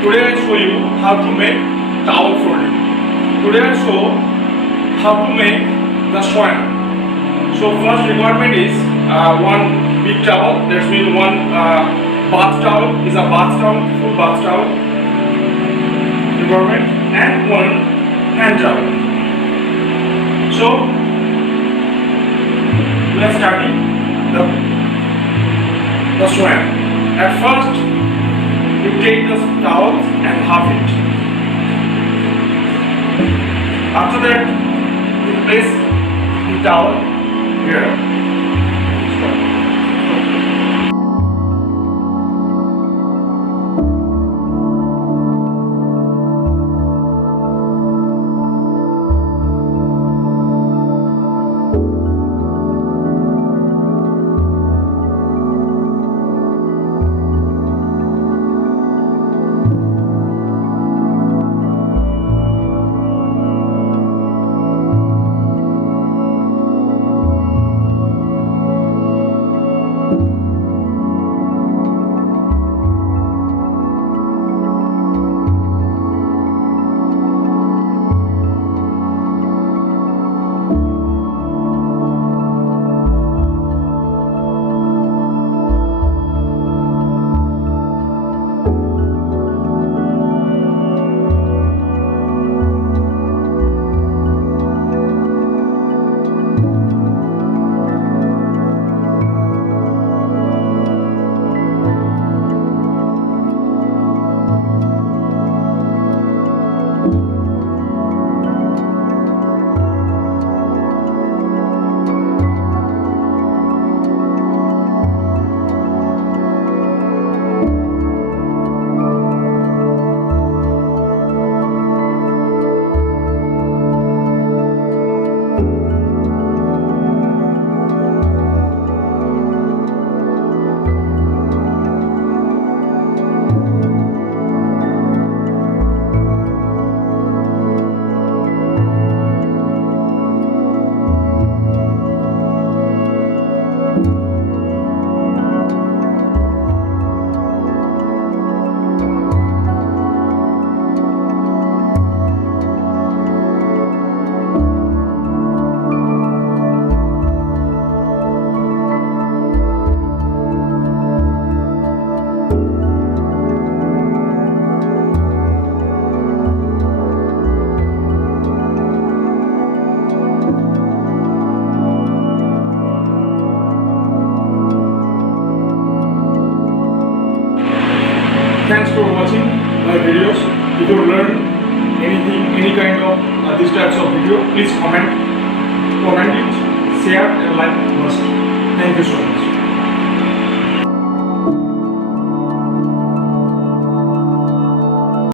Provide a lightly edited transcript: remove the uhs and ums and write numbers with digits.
Today I show you how to make towel folding. Today I show how to make the swan. So first requirement is one big towel. That means one bath towel is a bath towel, full bath towel requirement, and one hand towel. So we are starting the swan. At first, you take the towels and half it. After that, you place the towel here. Thanks for watching my videos. If you learn anything, any kind of these types of video, please comment it, share and like first. Thank you so much.